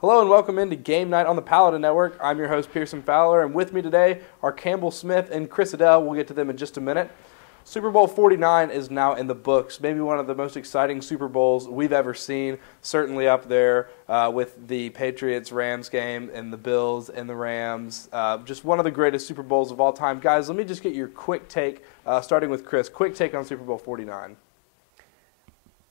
Hello and welcome into Game Night on the Paladin Network. I'm your host, Pearson Fowler, and with me today are Campbell Smith and Chris Edel. We'll get to them in just a minute. Super Bowl 49 is now in the books, maybe one of the most exciting Super Bowls we've ever seen, certainly up there with the Patriots-Rams game and the Bills and the Rams. Just one of the greatest Super Bowls of all time. Guys, let me just get your quick take, starting with Chris. Quick take on Super Bowl 49.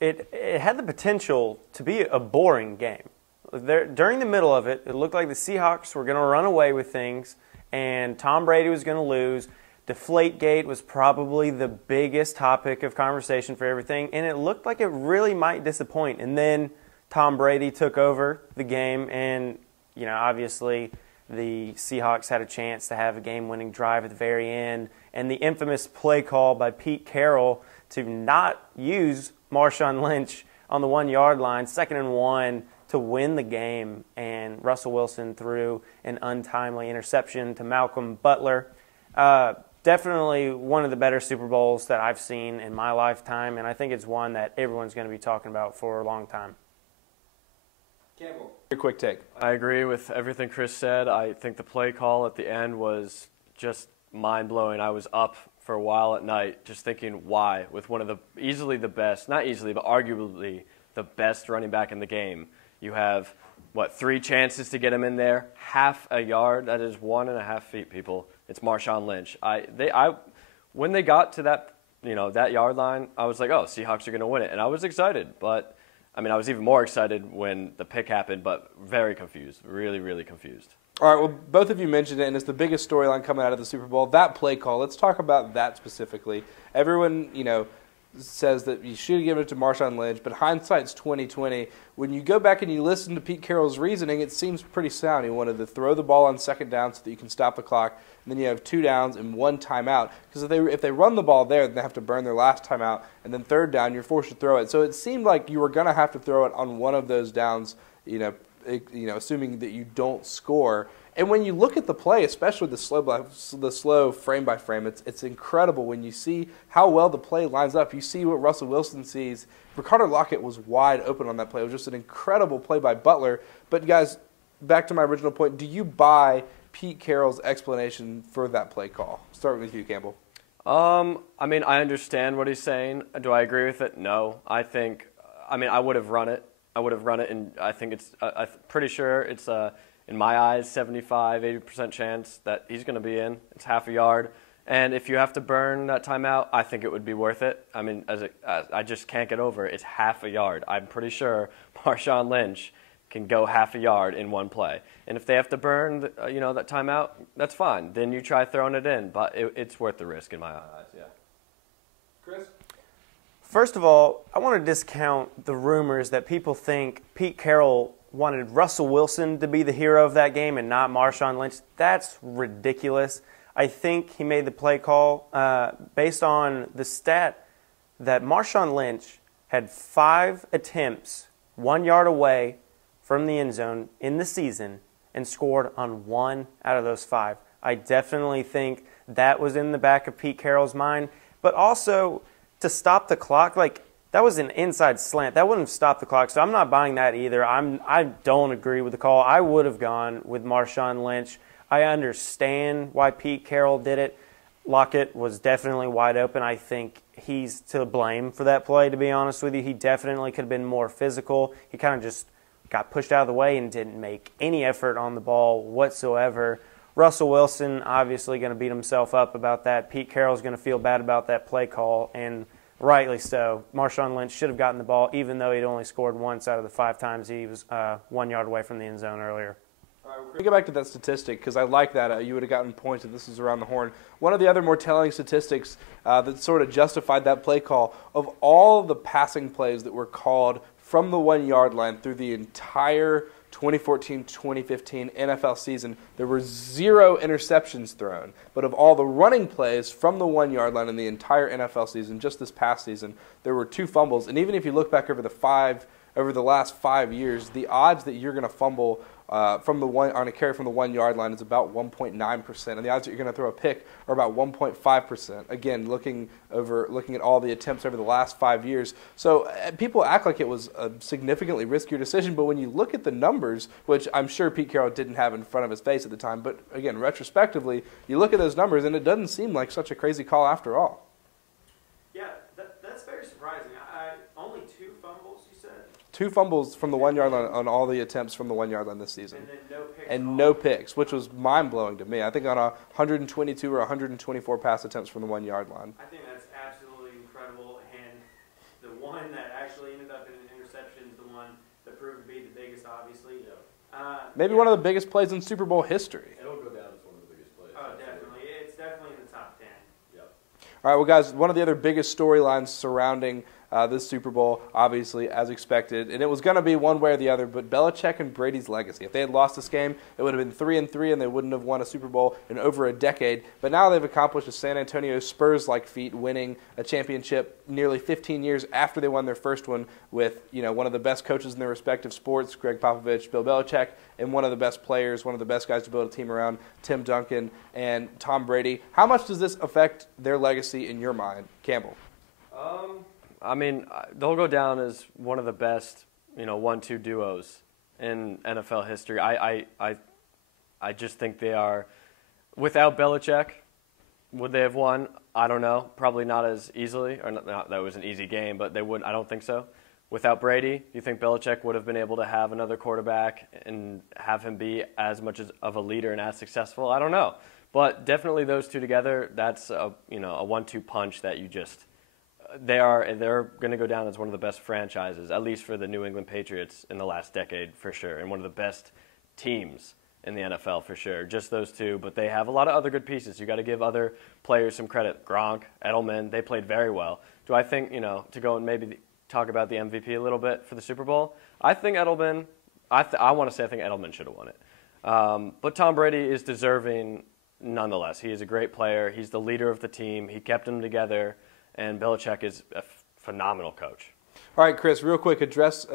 It had the potential to be a boring game. During the middle of it, it looked like the Seahawks were going to run away with things, and Tom Brady was going to lose. Deflategate was probably the biggest topic of conversation for everything, and it looked like it really might disappoint. And then Tom Brady took over the game, and obviously the Seahawks had a chance to have a game-winning drive at the very end, and the infamous play call by Pete Carroll to not use Marshawn Lynch on the 1-yard line, 2nd and 1, to win the game, and Russell Wilson threw an untimely interception to Malcolm Butler. Definitely one of the better Super Bowls that I've seen in my lifetime, and I think it's one that everyone's going to be talking about for a long time. Campbell, your quick take. I agree with everything Chris said. I think the play call at the end was just mind-blowing. I was up for a while at night just thinking why, with one of the easily the best, not easily, but arguably the best running back in the game. You have, 3 chances to get him in there, half a yard. That is 1.5 feet, people. It's Marshawn Lynch. When they got to that, that yard line, I was like, oh, Seahawks are going to win it, and I was excited. But I was even more excited when the pick happened, but very confused, really, really confused. All right, well, both of you mentioned it, and it's the biggest storyline coming out of the Super Bowl. That play call. Let's talk about that specifically. Everyone, says that you should have given it to Marshawn Lynch, but hindsight's 20/20. When you go back and you listen to Pete Carroll's reasoning, it seems pretty sound. He wanted to throw the ball on 2nd down so that you can stop the clock, and then you have 2 downs and 1 timeout. Because if they run the ball there, then they have to burn their last timeout, and then 3rd down, you're forced to throw it. So it seemed like you were going to have to throw it on one of those downs, assuming that you don't score. And when you look at the play, especially the slow frame by frame, it's incredible when you see how well the play lines up. You see what Russell Wilson sees. Ricardo Lockett was wide open on that play. It was just an incredible play by Butler. But guys, back to my original point, do you buy Pete Carroll's explanation for that play call? Start with you, Campbell. I understand what he's saying. Do I agree with it? No. I would have run it. And I think I'm pretty sure it's in my eyes, 75-80% chance that he's going to be in. It's half a yard. And if you have to burn that timeout, I think it would be worth it. I just can't get over it. It's half a yard. I'm pretty sure Marshawn Lynch can go half a yard in one play. And if they have to burn that timeout, that's fine. Then you try throwing it in. But it's worth the risk in my eyes, yeah. Chris? First of all, I want to discount the rumors that people think Pete Carroll wanted Russell Wilson to be the hero of that game and not Marshawn Lynch. That's ridiculous. I think he made the play call based on the stat that Marshawn Lynch had 5 attempts 1 yard away from the end zone in the season and scored on 1 out of those 5. I definitely think that was in the back of Pete Carroll's mind. But also, to stop the clock, that was an inside slant. That wouldn't have stopped the clock, so I'm not buying that either. I don't agree with the call. I would have gone with Marshawn Lynch. I understand why Pete Carroll did it. Lockett was definitely wide open. I think he's to blame for that play, to be honest with you. He definitely could have been more physical. He kind of just got pushed out of the way and didn't make any effort on the ball whatsoever. Russell Wilson obviously going to beat himself up about that. Pete Carroll's going to feel bad about that play call, and rightly so. Marshawn Lynch should have gotten the ball, even though he'd only scored once out of the 5 times he was 1 yard away from the end zone earlier. All right, we're going to go back to that statistic because I like that. You would have gotten points if this was around the horn. One of the other more telling statistics that sort of justified that play call, of all the passing plays that were called from the 1 yard line through the entire 2014-2015 NFL season, there were 0 interceptions thrown. But of all the running plays from the 1 yard line in the entire NFL season, just this past season, there were 2 fumbles. And even if you look back over the last 5 years, the odds that you're going to fumble from the one on a carry from the 1 yard line is about 1.9%, and the odds that you're going to throw a pick are about 1.5%. Again, looking at all the attempts over the last 5 years, so people act like it was a significantly riskier decision. But when you look at the numbers, which I'm sure Pete Carroll didn't have in front of his face at the time, but again, retrospectively, you look at those numbers, and it doesn't seem like such a crazy call after all. Yeah, that's very surprising. Only 2 fumbles, you said? 2 fumbles from the 1 yard line on all the attempts from the 1 yard line this season. And then no picks. And no picks, which was mind-blowing to me. I think on 122 or 124 pass attempts from the 1 yard line. I think that's absolutely incredible. And the one that actually ended up in an interception is the one that proved to be the biggest, obviously. Yeah. Maybe one of the biggest plays in Super Bowl history. It'll go down as one of the biggest plays. Oh, definitely. It's definitely in the top 10. Yep. All right, well, guys, one of the other biggest storylines surrounding this Super Bowl, obviously, as expected, and it was going to be one way or the other, but Belichick and Brady's legacy. If they had lost this game, it would have been 3-3, and they wouldn't have won a Super Bowl in over a decade. But now they've accomplished a San Antonio Spurs-like feat, winning a championship nearly 15 years after they won their first one with, one of the best coaches in their respective sports, Greg Popovich, Bill Belichick, and one of the best players, one of the best guys to build a team around, Tim Duncan and Tom Brady. How much does this affect their legacy in your mind, Campbell? I mean, they'll go down as one of the best, 1-2 duos in NFL history. I just think they are. Without Belichick, would they have won? I don't know. Probably not as easily. Or not, that was an easy game, but they wouldn't. I don't think so. Without Brady, you think Belichick would have been able to have another quarterback and have him be as much of a leader and as successful? I don't know. But definitely those two together, that's a 1-2 punch that you just. They're going to go down as one of the best franchises, at least for the New England Patriots in the last decade for sure, and one of the best teams in the NFL for sure. Just those two, but they have a lot of other good pieces. You got to give other players some credit. Gronk, Edelman, they played very well. Do I think, to go and maybe talk about the MVP a little bit for the Super Bowl? I think Edelman, I want to say I think Edelman should have won it. But Tom Brady is deserving nonetheless. He is a great player. He's the leader of the team. He kept them together. And Belichick is a phenomenal coach. All right, Chris, real quick, address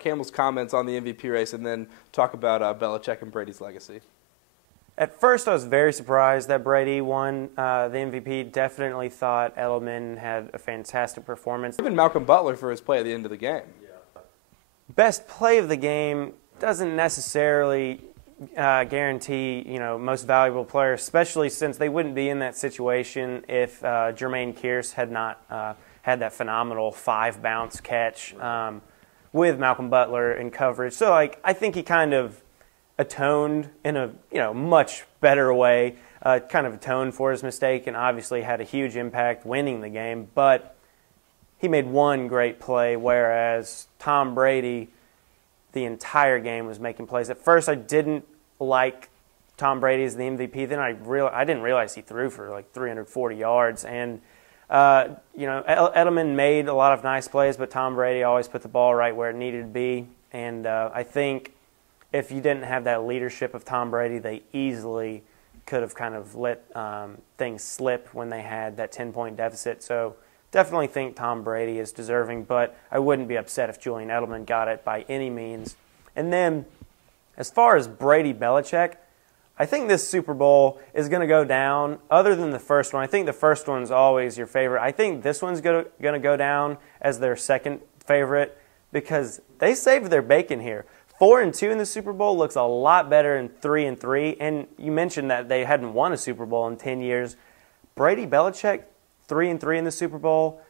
Campbell's comments on the MVP race and then talk about Belichick and Brady's legacy. At first, I was very surprised that Brady won the MVP. Definitely thought Edelman had a fantastic performance. Even Malcolm Butler for his play at the end of the game. Yeah. Best play of the game doesn't necessarily guarantee, most valuable player, especially since they wouldn't be in that situation if Jermaine Kearse had not had that phenomenal 5-bounce catch with Malcolm Butler in coverage. So, I think he kind of atoned in a, much better way, kind of atoned for his mistake and obviously had a huge impact winning the game. But he made one great play, whereas Tom Brady, the entire game, was making plays. At first, I didn't like Tom Brady as the MVP. Then I didn't realize he threw for 340 yards. And, Edelman made a lot of nice plays, but Tom Brady always put the ball right where it needed to be. And I think if you didn't have that leadership of Tom Brady, they easily could have kind of let things slip when they had that 10-point deficit. So definitely think Tom Brady is deserving, but I wouldn't be upset if Julian Edelman got it by any means. And then as far as Brady-Belichick, I think this Super Bowl is going to go down, other than the first one. I think the first one's always your favorite. I think this one's going to go down as their second favorite because they saved their bacon here. 4-2 in the Super Bowl looks a lot better than 3-3. And you mentioned that they hadn't won a Super Bowl in 10 years. Brady-Belichick, 3-3 in the Super Bowl,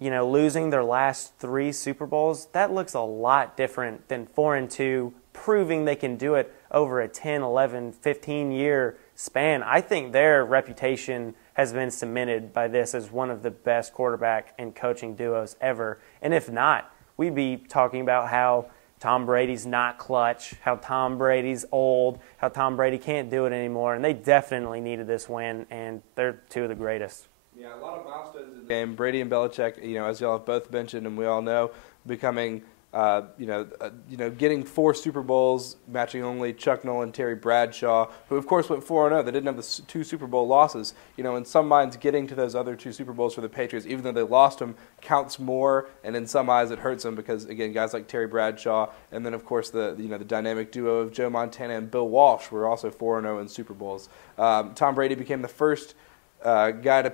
losing their last 3 Super Bowls, that looks a lot different than 4-2, proving they can do it over a 10, 11, 15-year span. I think their reputation has been cemented by this as one of the best quarterback and coaching duos ever. And if not, we'd be talking about how Tom Brady's not clutch, how Tom Brady's old, how Tom Brady can't do it anymore. And they definitely needed this win, and they're two of the greatest. Yeah, a lot of milestones in the game. Brady and Belichick, as y'all have both mentioned and we all know, becoming Getting 4 Super Bowls, matching only Chuck Nolan, Terry Bradshaw, who of course went 4-0. They didn't have the 2 Super Bowl losses. In some minds, getting to those other 2 Super Bowls for the Patriots, even though they lost them, counts more. And in some eyes, it hurts them because again, guys like Terry Bradshaw, and then of course the dynamic duo of Joe Montana and Bill Walsh were also 4-0 in Super Bowls. Tom Brady became the first guy to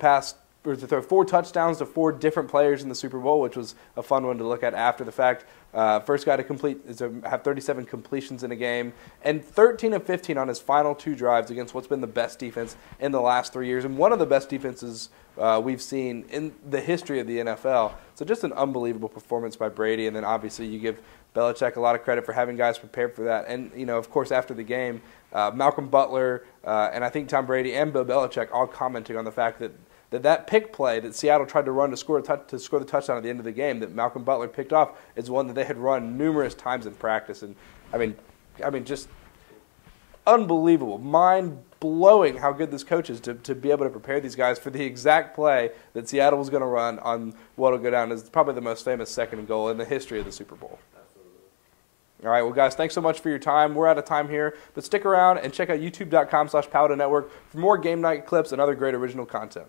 throw 4 touchdowns to 4 different players in the Super Bowl, which was a fun one to look at after the fact. First guy to have 37 completions in a game, and 13 of 15 on his final 2 drives against what's been the best defense in the last 3 years, and one of the best defenses we've seen in the history of the NFL. So just an unbelievable performance by Brady, and then obviously you give Belichick a lot of credit for having guys prepared for that. And, of course, after the game, Malcolm Butler and I think Tom Brady and Bill Belichick all commenting on the fact that pick play that Seattle tried to run to score the touchdown at the end of the game that Malcolm Butler picked off is one that they had run numerous times in practice. And I mean, just unbelievable, mind-blowing how good this coach is to be able to prepare these guys for the exact play that Seattle was going to run on what will go down as probably the most famous second and goal in the history of the Super Bowl. All right, well, guys, thanks so much for your time. We're out of time here, but stick around and check out youtube.com/Paladin Network for more Game Night clips and other great original content.